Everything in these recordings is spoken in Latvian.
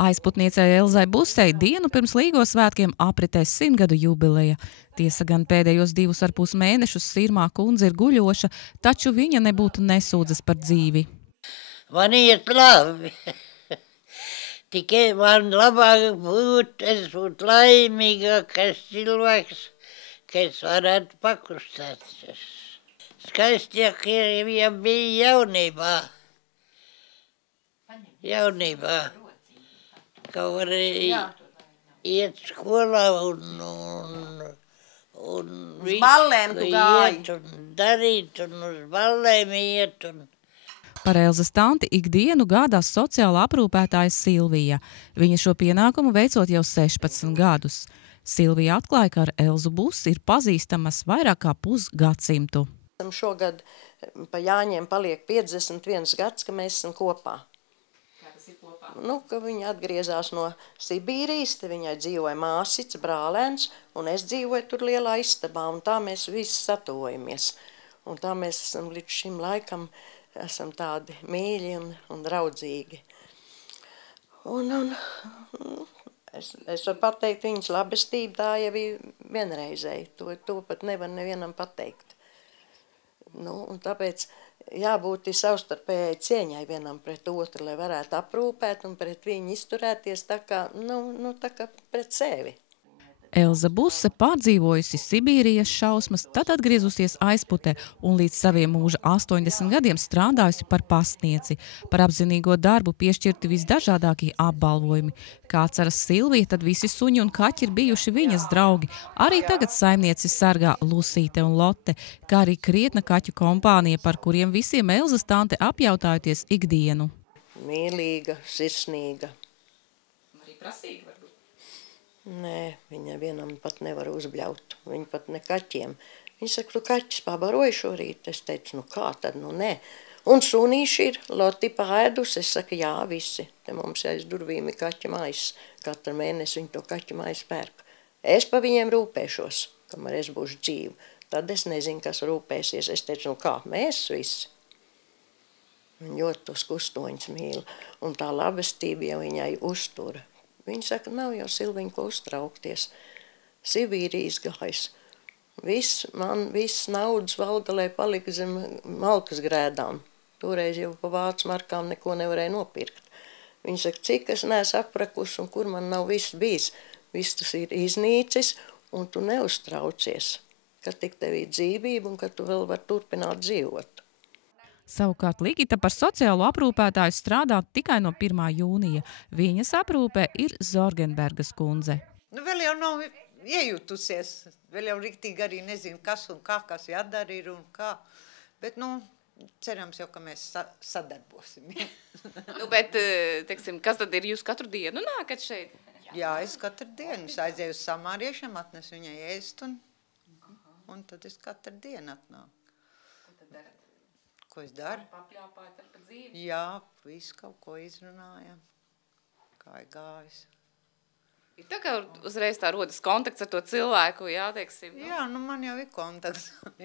Aizputniecei Elzai Busei dienu pirms Līgo svētkiem apritēs 100 gadu jubileja. Tiesa gan pēdējos 2,5 mēnešus Sirmā kundze ir guļoša, taču viņa nebūtu nesūdzas par dzīvi. Man iet labi. Tikai man labāk būt, es būtu laimīgākais cilvēks, ka es varētu pakustēties. Skaistāk, ja bija jaunībā. Ka varēja iet skolā un uz ballēm tu gāji. Iet un darīt un uz ballēm iet un... Par Elzas tanti ikdienu gādās sociāla aprūpētāja Silvija. Viņa šo pienākumu veicot jau 16 gadus. Silvija atklāja, ka ar Elzu Busi ir pazīstamas vairāk kā pusgadsimtu. Šogad pa Jāņiem paliek 51 gads, ka mēs esam kopā. Kā tas ir kopā? Ka viņa atgriezās no Sibīrijas, te viņai dzīvoja māsits, brālēns, un es dzīvoju tur lielā istabā, un tā mēs visi satuvojamies. Un tā mēs esam līdz šim laikam, esam tādi mīļi un draudzīgi. Es varu pateikt, viņas labestība tā jau ir vienreizēji. To pat nevar nevienam pateikt. Un tāpēc jābūt savstarpējai cieņai vienam pret otru, lai varētu aprūpēt un pret viņu izturēties tā kā pret sevi. Elza Buse pārdzīvojusi Sibīrijas šausmas, tad atgriezusies Aizputē un līdz saviem mūža 80 gadiem strādājusi par pastnieci. Par apzinīgo darbu piešķirti visdažādākie apbalvojumi. Kā atceras Silvija, tad visi suņi un kaķi ir bijuši viņas draugi. Arī tagad saimnieci sargā Lusīte un Lotte, kā arī krietna kaķu kompānija, par kuriem visiem Elzas tante apjautājoties ikdienu. Mīlīga, sirsnīga. Arī prasīga varbūt. Nē, viņa vienam pat nevar uzbļaut, viņa pat ne kaķiem. Viņa saka, tu kaķis pabaroji šorīt? Es teicu, kā tad, nē. Un sunīši ir, Loti paēdus, es saku, jā, visi. Te mums aiz durvīm ir kaķa mājas, katru mēnesi viņi to kaķa mājas pērk. Es pa viņiem rūpēšos, kamēr es būšu dzīvu. Tad es nezinu, kas rūpēsies. Es teicu, kā, mēs visi. Viņa ļoti tos kustoņus mīl, un tā labestība jau viņai uztura. Viņa saka, nav jau Silviņa, ko uztraukties. Sibīrijas gājis. Viss naudas Valgalē palika zem malkas grēdām. Toreiz jau pa vācu markām neko nevarēja nopirkt. Viņa saka, cik es neesmu aprakusi un kur man nav viss bijis. Viss tas ir iznīcis un tu neuztraucies, ka tik tev ir dzīvība un ka tu vēl var turpināt dzīvot. Savukārt Ligita par sociālo aprūpētāju strādā tikai no 1. jūnija. Viņas aprūpē ir Zorgenbergas kundze. Vēl jau nav iejutusies, vēl jau riktīgi arī nezinu, kas un kā, kas jādara ir un kā. Bet, cerams jau, ka mēs sadarbosim. Bet, teiksim, kas tad ir, jūs katru dienu nākat šeit? Jā, es katru dienu. Es aizēju uz samāriešiem, atnesu viņai ēst un tad es katru dienu atnāku. Ko es daru? Papļāpājat ar pa dzīvi? Jā, visu kaut ko izrunājam. Kā ir gājis. Ir tā kā uzreiz tā rodas kontakts ar to cilvēku, jā, teiksim? Jā, man jau ir kontakts. Tad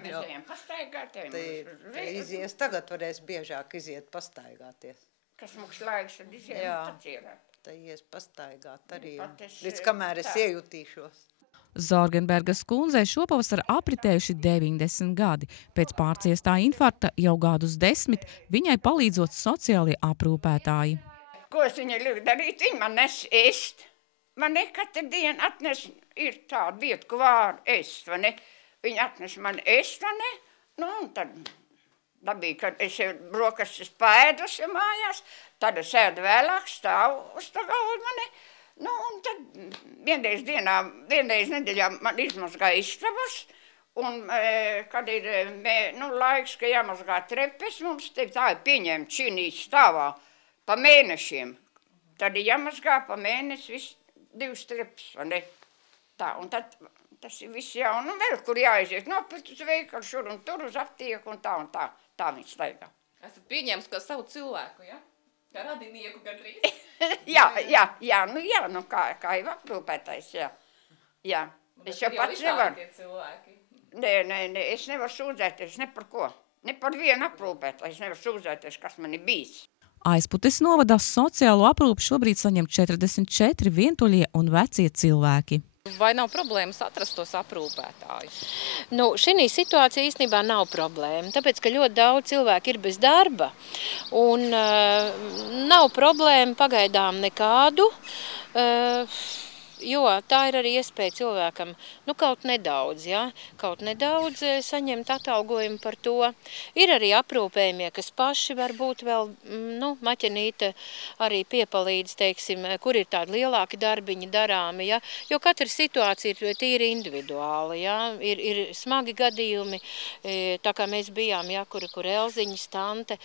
mēs ejam pastaigāties. Te izies, tagad varēs biežāk iziet pastaigāties. Kas mums laiks, tad izējam pacielēt. Te ies pastaigāt arī, līdz kamēr es iejutīšos. Zorgenbergas kundzei šopavasar apritējuši 90 gadi. Pēc pārciestā infarkta jau gadus 10 viņai palīdzot sociālie aprūpētāji. Ko es viņai lieku darīt? Viņa man nes ēst. Man katru dienu atnes, ir tāda vieta, ko var ēst, vai ne? Viņa atnes man ēst, vai ne? Un tad dabīgi, kad es jau brokastis paēdusi mājās, tad es ēdu vēlāk, stāvu uz to galvu, vai ne? Un tad vienreiz nedēļā man izmazgāja istabas, un kad ir laiks, ka jāmazgā trepes, mums tā ir pieņemta šī stāvā pa mēnešiem. Tad ir jāmazgā pa mēnesi viss 2 trepes, vai ne? Tā, un tad tas ir viss jaun, un vēl kur jāaiziet, nopirkt uz veikalu šur un tur uz aptieku un tā, tā viņi staigā. Esat pieņēmis kā savu cilvēku, ja? Kā radinieku gandrīz? Jā, kā jau aprūpētais, jā. Es jau pats nevaru. Nē, es nevaru sūdzēties ne par ko. Ne par vienu aprūpētāju, es nevaru sūdzēties, kas man ir bijis. Aizputes novadā sociālo aprūpi šobrīd saņem 44 vientuļie un vecie cilvēki. Vai nav problēmas atrast tos aprūpētājus? Šī situācija īstenībā nav problēma, tāpēc, ka ļoti daudz cilvēku ir bez darba un nav problēma pagaidām nekādu, jo tā ir arī iespēja cilvēkam kaut nedaudz, kaut nedaudz saņemt atalgojumu par to. Ir arī aprūpējumie, kas paši varbūt vēl, maķenīte arī piepalīdz, teiksim, kur ir tādi lielāki darbiņi darāmi, jo katra situācija ir tīri individuāla, ir smagi gadījumi, tā kā mēs bijām, kur Elziņas tante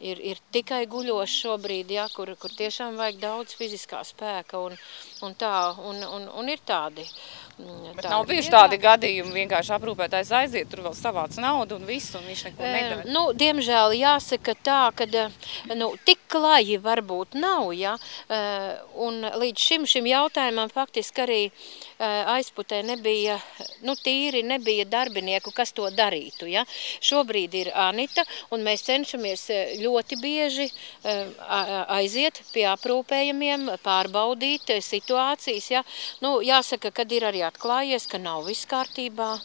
ir tikai guļoši šobrīd, kur tiešām vajag daudz fiziskā spēka un tā. Un ir tādi. Bet nav bijuši tādi gadījumi, vienkārši aprūpētājs aiziet, tur vēl savāc naudu un visu, un viņš neko nedara. Diemžēl jāsaka tā, ka tik klaji varbūt nav, un līdz šim jautājumam faktiski arī Aizputē nebija, nebija darbinieku, kas to darītu, Šobrīd ir Anita, un mēs cenšamies ļoti bieži aiziet pie aprūpējumiem, pārbaudīt situācijas, Jāsaka, kad ir arī atklājies, ka nav viss kārtībā,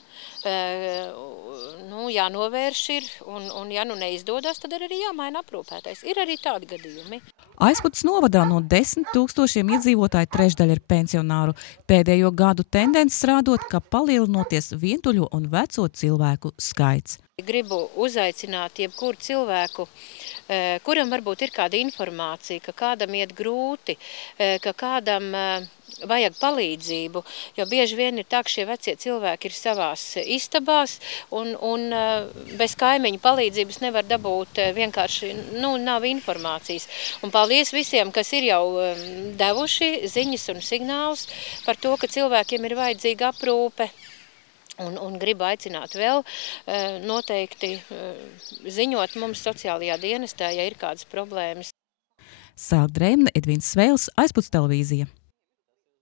jānovērš ir, un ja neizdodas, tad arī jāmaina aprūpētais. Ir arī tādi gadījumi. Aizputes novadā no 10 000 iedzīvotāju trešdaļa ir pensionāru. Pēdējo gadu tendences rādot, ka palielinoties vientuļo un veco cilvēku skaits. Gribu uzaicināt jebkuru cilvēku, kuram varbūt ir kāda informācija, ka kādam iet grūti, ka kādam vajag palīdzību, jo bieži vien ir tā, ka šie vecie cilvēki ir savās istabās un bez kaimiņu palīdzības nevar dabūt vienkārši, nav informācijas. Un paldies visiem, kas ir jau devuši ziņas un signālus par to, ka cilvēkiem ir vajadzīga aprūpe. Un gribu aicināt vēl noteikti ziņot mums sociālajā dienestā, ja ir kādas problēmas. Sāla Dreimne, Edvīns Svēls, Aizputes televīzija.